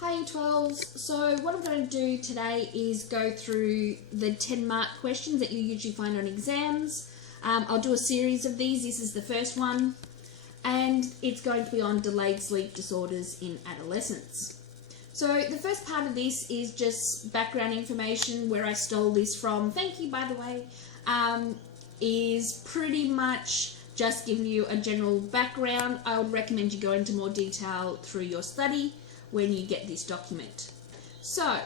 Hi Year 12s. So what I'm going to do today is go through the 10-mark questions that you usually find on exams. I'll do a series of these. This is the first one, and it's going to be on delayed sleep disorders in adolescents. So the first part of this is just background information, where I stole this from. Thank you, by the way. Is pretty much just giving you a general background. I would recommend you go into more detail through your study when you get this document. So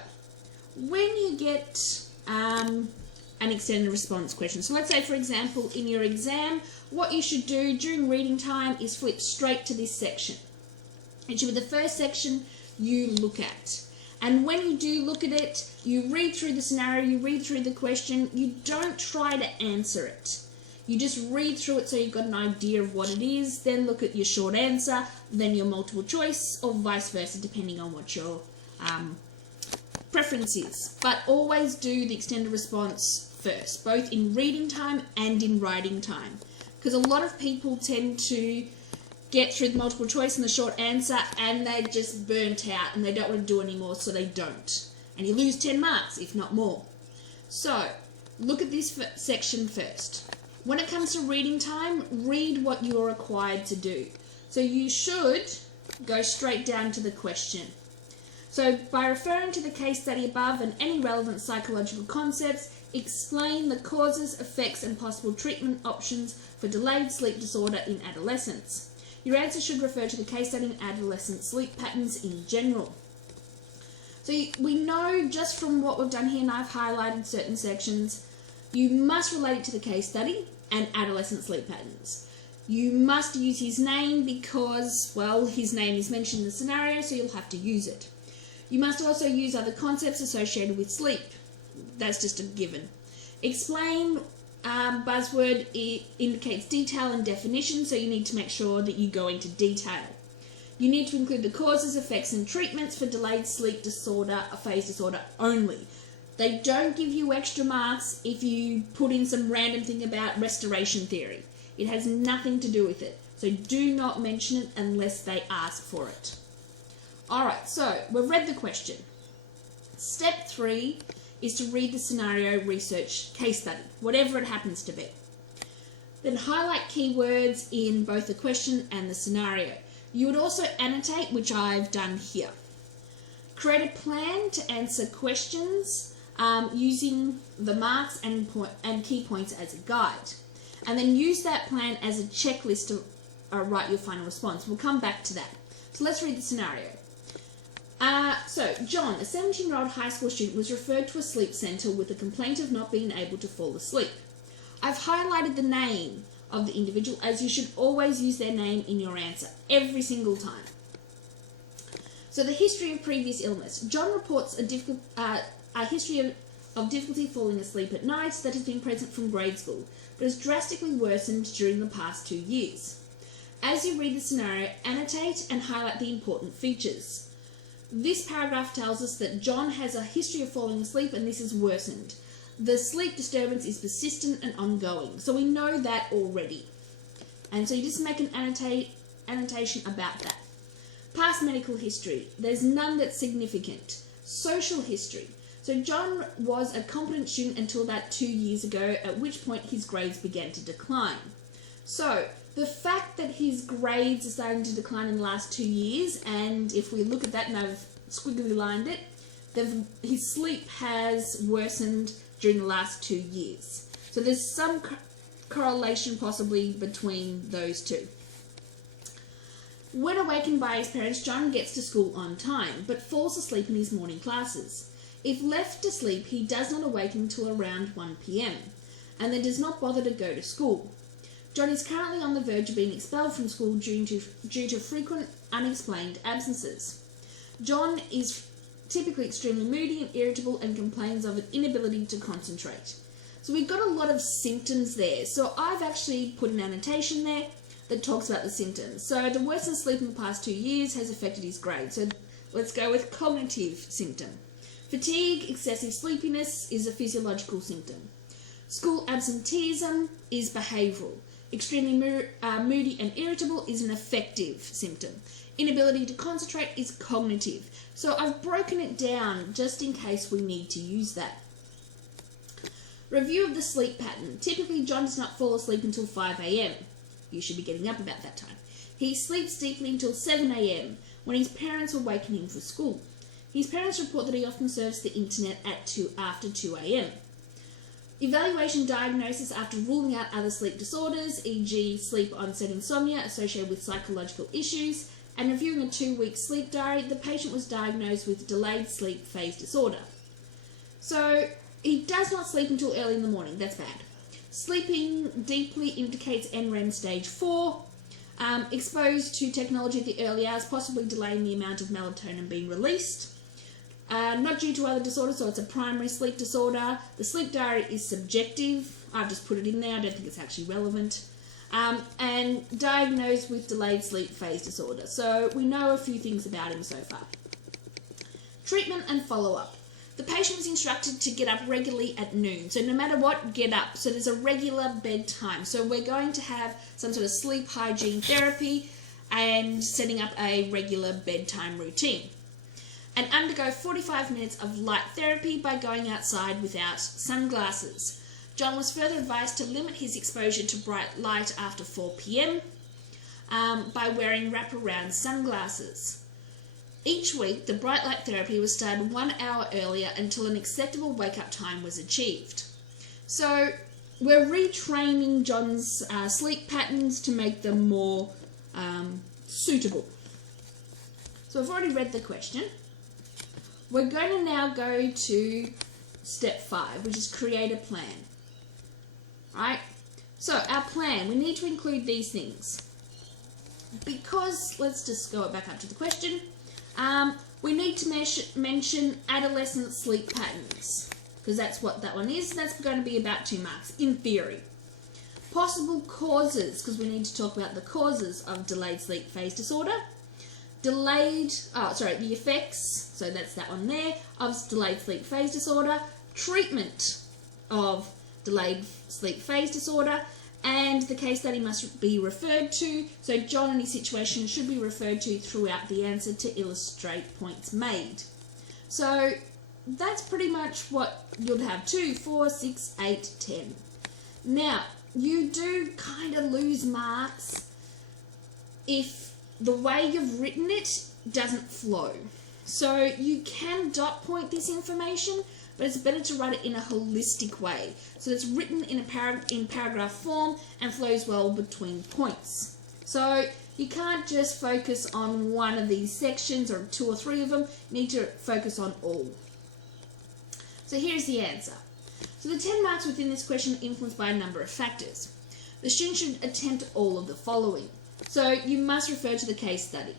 when you get an extended response question, so let's say for example in your exam, what you should do during reading time is flip straight to this section. It should be the first section you look at. And when you do look at it, you read through the scenario, you read through the question, you don't try to answer it. You just read through it so you've got an idea of what it is, then look at your short answer, then your multiple choice, or vice versa, depending on what your preference is. But always do the extended response first, both in reading time and in writing time. Because a lot of people tend to get through the multiple choice and the short answer and they're just burnt out and they don't want to do anymore, so they don't. And you lose 10 marks, if not more. So, look at this section first. When it comes to reading time, read what you're required to do. So you should go straight down to the question. So by referring to the case study above and any relevant psychological concepts, explain the causes, effects and possible treatment options for delayed sleep disorder in adolescents. Your answer should refer to the case study in adolescent sleep patterns in general. So we know just from what we've done here, and I've highlighted certain sections, you must relate it to the case study and adolescent sleep patterns. You must use his name because, well, his name is mentioned in the scenario, so you'll have to use it. You must also use other concepts associated with sleep. That's just a given. Explain, buzzword, it indicates detail and definition, so you need to make sure that you go into detail. You need to include the causes, effects and treatments for delayed sleep disorder, a phase disorder only. They don't give you extra marks if you put in some random thing about restoration theory. It has nothing to do with it. So do not mention it unless they ask for it. Alright, so we've read the question. Step 3 is to read the scenario research case study, whatever it happens to be. Then highlight keywords in both the question and the scenario. You would also annotate, which I've done here. Create a plan to answer questions using the marks and key points as a guide. And then use that plan as a checklist to write your final response. We'll come back to that. So let's read the scenario. So John, a 17-year-old high school student, was referred to a sleep centre with a complaint of not being able to fall asleep. I've highlighted the name of the individual, as you should always use their name in your answer, every single time. So the history of previous illness. John reports a history of difficulty falling asleep at night that has been present from grade school, but has drastically worsened during the past 2 years. As you read the scenario, annotate and highlight the important features. This paragraph tells us that John has a history of falling asleep and this has worsened. The sleep disturbance is persistent and ongoing, so we know that already. And so you just make an annotation about that. Past medical history. There's none that's significant. Social history. So John was a competent student until about 2 years ago, at which point his grades began to decline. So the fact that his grades are starting to decline in the last 2 years, and if we look at that and I've squiggly lined it, his sleep has worsened during the last 2 years. So there's some correlation possibly between those two. When awakened by his parents, John gets to school on time, but falls asleep in his morning classes. If left to sleep, he does not awaken until around 1 p.m, and then does not bother to go to school. John is currently on the verge of being expelled from school due to frequent unexplained absences. John is typically extremely moody and irritable and complains of an inability to concentrate. So we've got a lot of symptoms there. So I've actually put an annotation there that talks about the symptoms. So the worsened sleep in the past 2 years has affected his grades. So let's go with cognitive symptom. Fatigue, excessive sleepiness is a physiological symptom. School absenteeism is behavioural. Extremely moody and irritable is an affective symptom. Inability to concentrate is cognitive. So I've broken it down just in case we need to use that. Review of the sleep pattern. Typically, John does not fall asleep until 5 a.m. You should be getting up about that time. He sleeps deeply until 7 a.m. when his parents awaken him for school. His parents report that he often surfs the internet after 2 a.m. Evaluation diagnosis after ruling out other sleep disorders, e.g. sleep onset insomnia associated with psychological issues, and reviewing a 2-week sleep diary, the patient was diagnosed with delayed sleep phase disorder. So, he does not sleep until early in the morning. That's bad. Sleeping deeply indicates NREM stage 4. Exposed to technology at the early hours, possibly delaying the amount of melatonin being released. Not due to other disorders, so it's a primary sleep disorder. The sleep diary is subjective. I've just put it in there. I don't think it's actually relevant. And diagnosed with delayed sleep phase disorder. So we know a few things about him so far. Treatment and follow-up. The patient was instructed to get up regularly at noon. So no matter what, get up. So there's a regular bedtime. So we're going to have some sort of sleep hygiene therapy and setting up a regular bedtime routine. And undergo 45 minutes of light therapy by going outside without sunglasses. John was further advised to limit his exposure to bright light after 4 p.m. By wearing wraparound sunglasses. Each week, the bright light therapy was started 1 hour earlier until an acceptable wake-up time was achieved. So, we're retraining John's sleep patterns to make them more suitable. So, I've already read the question. We're going to now go to step 5, which is create a plan. Right? So, our plan, we need to include these things. Because, let's just go back up to the question. We need to mention adolescent sleep patterns, because that's what that one is. That's going to be about 2 marks, in theory. Possible causes, because we need to talk about the causes of delayed sleep phase disorder. The effects, so that's that one there, of delayed sleep phase disorder. Treatment of delayed sleep phase disorder. And the case study must be referred to. So John and his situation should be referred to throughout the answer to illustrate points made. So that's pretty much what you'll have. 2, 4, 6, 8, 10. Now, you do kind of lose marks if the way you've written it doesn't flow. So you can dot point this information, but it's better to write it in a holistic way. So it's written in paragraph form and flows well between points. So you can't just focus on one of these sections or 2 or 3 of them. You need to focus on all. So here's the answer. So the 10 marks within this question are influenced by a number of factors. The student should attempt all of the following. So you must refer to the case study.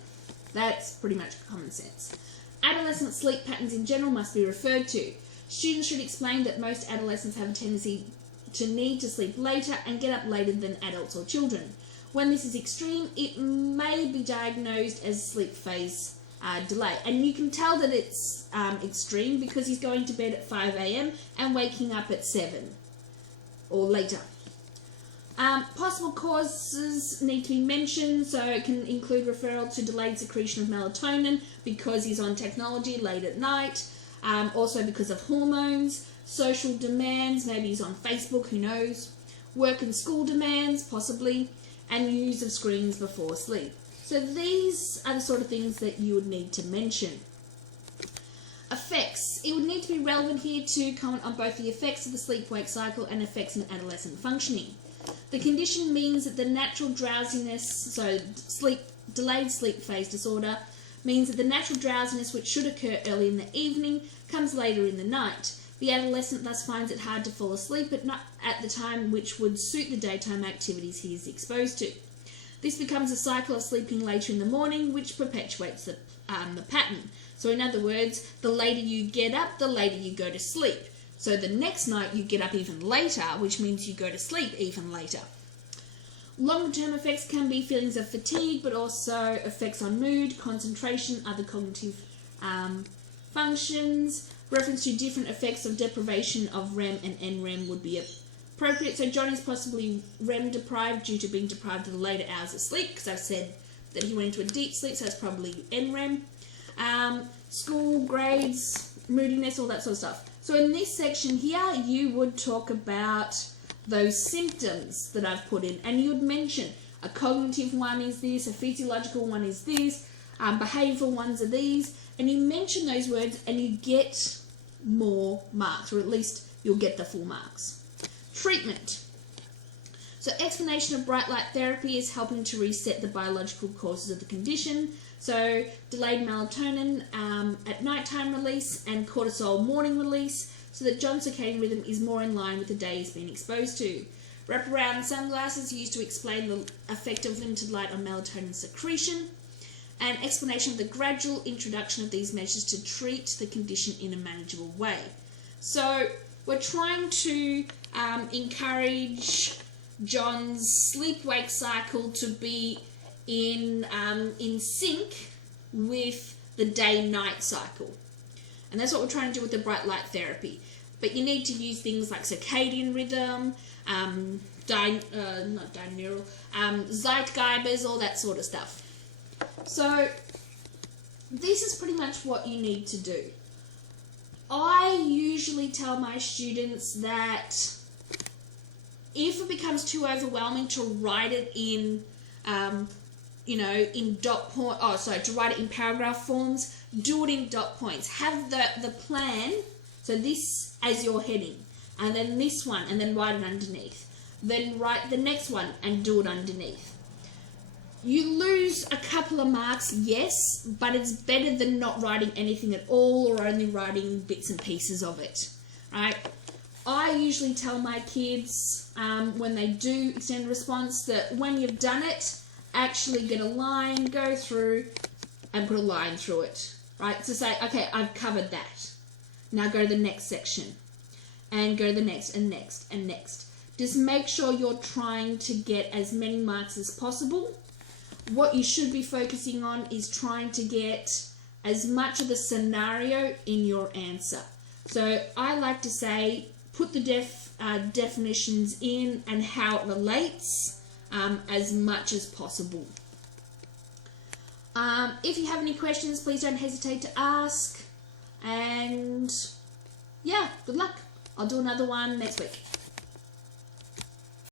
That's pretty much common sense. Adolescent sleep patterns in general must be referred to. Students should explain that most adolescents have a tendency to need to sleep later and get up later than adults or children. When this is extreme, it may be diagnosed as sleep phase delay. And you can tell that it's extreme because he's going to bed at 5 a.m. and waking up at 7 or later. Possible causes need to be mentioned, so it can include referral to delayed secretion of melatonin because he's on technology late at night. Also because of hormones, social demands, maybe he's on Facebook, who knows, work and school demands, possibly, and use of screens before sleep. So these are the sort of things that you would need to mention. Effects. It would need to be relevant here to comment on both the effects of the sleep-wake cycle and effects in adolescent functioning. The condition means that the natural drowsiness, so delayed sleep phase disorder, means that the natural drowsiness which should occur early in the evening comes later in the night. The adolescent thus finds it hard to fall asleep at the time which would suit the daytime activities he is exposed to. This becomes a cycle of sleeping later in the morning, which perpetuates the pattern. So in other words, the later you get up, the later you go to sleep. So the next night you get up even later, which means you go to sleep even later. Longer-term effects can be feelings of fatigue, but also effects on mood, concentration, other cognitive functions. Reference to different effects of deprivation of REM and NREM would be appropriate. So John is possibly REM deprived due to being deprived of the later hours of sleep, because I've said that he went into a deep sleep, so that's probably NREM. School, grades, moodiness, all that sort of stuff. So in this section here, you would talk about those symptoms that I've put in, and you would mention a cognitive one is this, a physiological one is this, behavioural ones are these, and you mention those words and you get more marks, or at least you'll get the full marks. Treatment. So explanation of bright light therapy is helping to reset the biological causes of the condition. So delayed melatonin at nighttime release and cortisol morning release, so that John's circadian rhythm is more in line with the day he's been exposed to. Wraparound sunglasses used to explain the effect of limited light on melatonin secretion, and explanation of the gradual introduction of these measures to treat the condition in a manageable way. So we're trying to encourage John's sleep-wake cycle to be in sync with the day-night cycle. And that's what we're trying to do with the bright light therapy. But you need to use things like circadian rhythm, zeitgebers, all that sort of stuff. So this is pretty much what you need to do. I usually tell my students that if it becomes too overwhelming to write it in, to write it in paragraph forms, do it in dot points. Have the plan, so this as your heading, and then this one, and then write it underneath. Then write the next one and do it underneath. You lose a couple of marks, yes, but it's better than not writing anything at all or only writing bits and pieces of it, right? I usually tell my kids when they do extended response that when you've done it, actually get a line, go through and put a line through it, right? To say, okay, I've covered that. Now go to the next section and go to the next and next and next. Just make sure you're trying to get as many marks as possible. What you should be focusing on is trying to get as much of the scenario in your answer. So I like to say, put the definitions in and how it relates as much as possible. If you have any questions, please don't hesitate to ask. And yeah, good luck. I'll do another one next week.